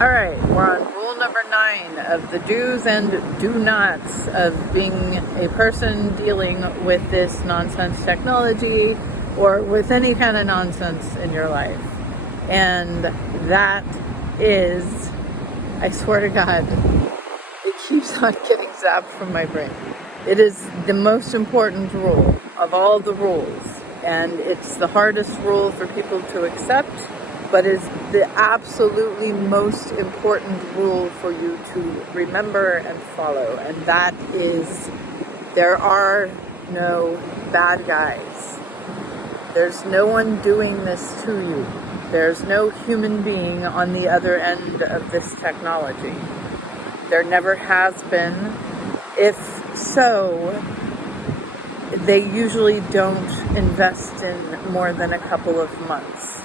All right, we're on rule number 9 of the do's and do nots of being a person dealing with this nonsense technology or with any kind of nonsense in your life. And that is, I swear to God, it keeps on getting zapped from my brain. It is the most important rule of all the rules, and it's the hardest rule for people to accept, but is the absolutely most important rule for you to remember and follow. And that is, there are no bad guys. There's no one doing this to you. There's no human being on the other end of this technology. There never has been. If so, they usually don't invest in more than a couple of months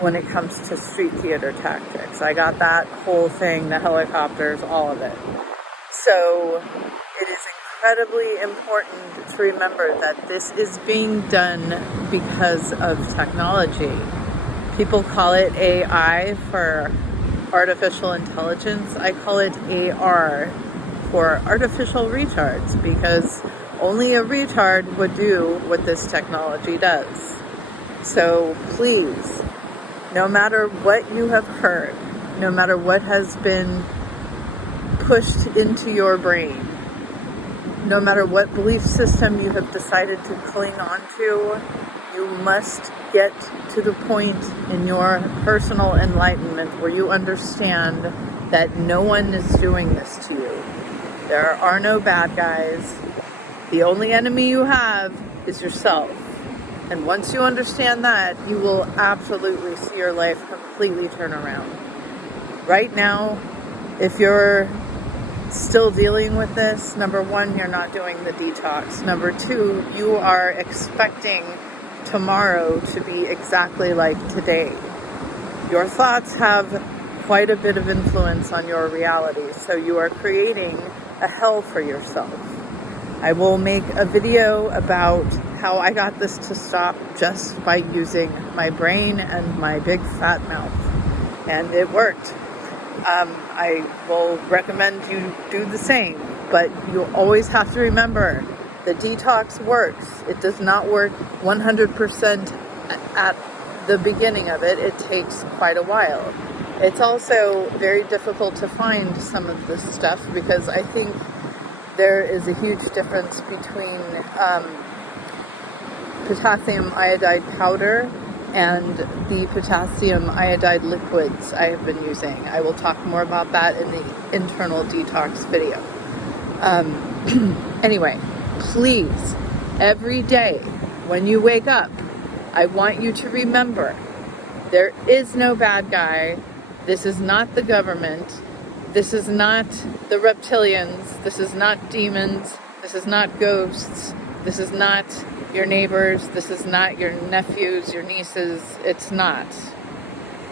when it comes to street theater tactics. I got that whole thing, the helicopters, all of it. So it is incredibly important to remember that this is being done because of technology. People call it AI for artificial intelligence. I call it AR for artificial retards, because only a retard would do what this technology does. So please, no matter what you have heard, no matter what has been pushed into your brain, no matter what belief system you have decided to cling on to, you must get to the point in your personal enlightenment where you understand that no one is doing this to you. There are no bad guys. The only enemy you have is yourself. And once you understand that, you will absolutely see your life completely turn around. Right now, if you're still dealing with this, number one, you're not doing the detox. Number two, you are expecting tomorrow to be exactly like today. Your thoughts have quite a bit of influence on your reality, so you are creating a hell for yourself. I will make a video about how I got this to stop just by using my brain and my big fat mouth. And it worked. I will recommend you do the same, but you always have to remember the detox works. It does not work 100% at the beginning of it. It takes quite a while. It's also very difficult to find some of this stuff because I think there is a huge difference between potassium iodide powder and the potassium iodide liquids I have been using. I will talk more about that in the internal detox video. Anyway, please, every day when you wake up, I want you to remember there is no bad guy. This is not the government. This is not the reptilians. This is not demons. This is not ghosts. This is not your neighbors. This is not your nephews, your nieces. It's not.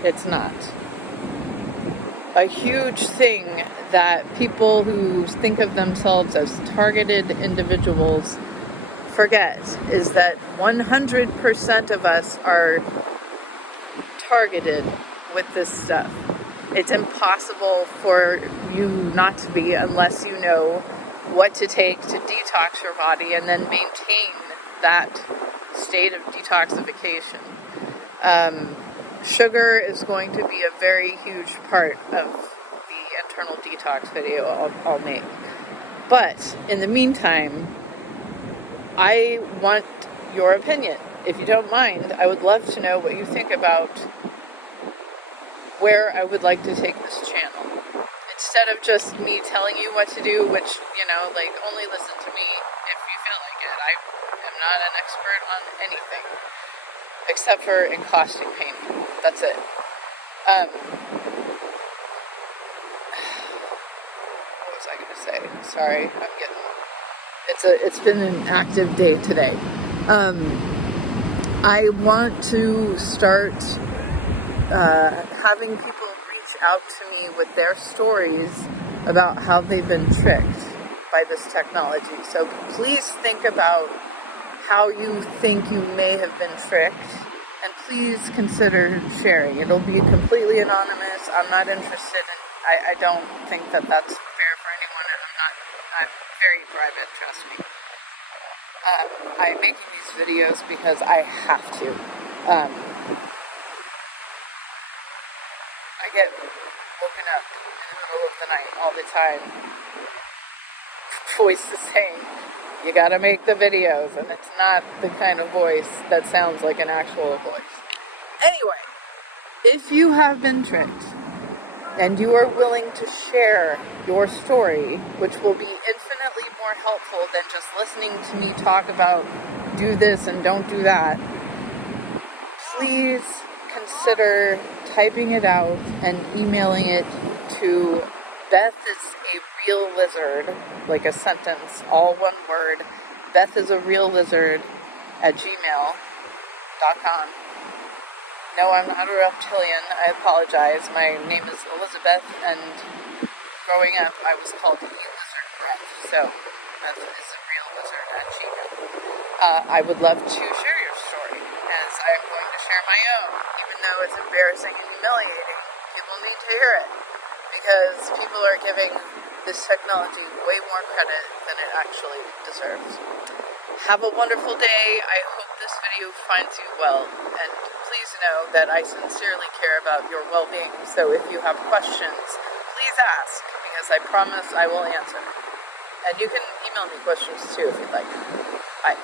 It's not. A huge thing that people who think of themselves as targeted individuals forget is that 100% of us are targeted with this stuff. It's impossible for you not to be unless you know what to take to detox your body and then maintain that state of detoxification. Sugar is going to be a very huge part of the internal detox video I'll make. But in the meantime, I want your opinion. If you don't mind, I would love to know what you think about where I would like to take this channel. Instead of just me telling you what to do, which, only listen to me if you feel like it. I am not an expert on anything, except for encaustic pain. That's it. What was I going to say? Sorry, it's been an active day today. I want to start having people reach out to me with their stories about how they've been tricked by this technology. So please think about how you think you may have been tricked And please consider sharing. It'll be completely anonymous. I'm not interested in, I don't think that that's fair for anyone, and I'm very private, trust me. I'm making these videos because I have to. I get woken up in the middle of the night all the time. Voice is saying, you gotta make the videos, and it's not the kind of voice that sounds like an actual voice. Anyway, if you have been tricked and you are willing to share your story, which will be infinitely more helpful than just listening to me talk about do this and don't do that, please consider typing it out and emailing it to Beth is a real lizard, like a sentence, all one word, Beth is a real lizard @gmail.com. No, I'm not a reptilian. I apologize. My name is Elizabeth, and growing up, I was called a lizard Beth. So, Beth is a real lizard @gmail. I would love to share your story, as I'm going to share my own, even though it's embarrassing and humiliating. People need to hear it, because people are giving this technology way more credit than it actually deserves. Have a wonderful day. I hope this video finds you well, and please know that I sincerely care about your well-being, so if you have questions, please ask, because I promise I will answer. And you can email me questions too if you'd like. Bye.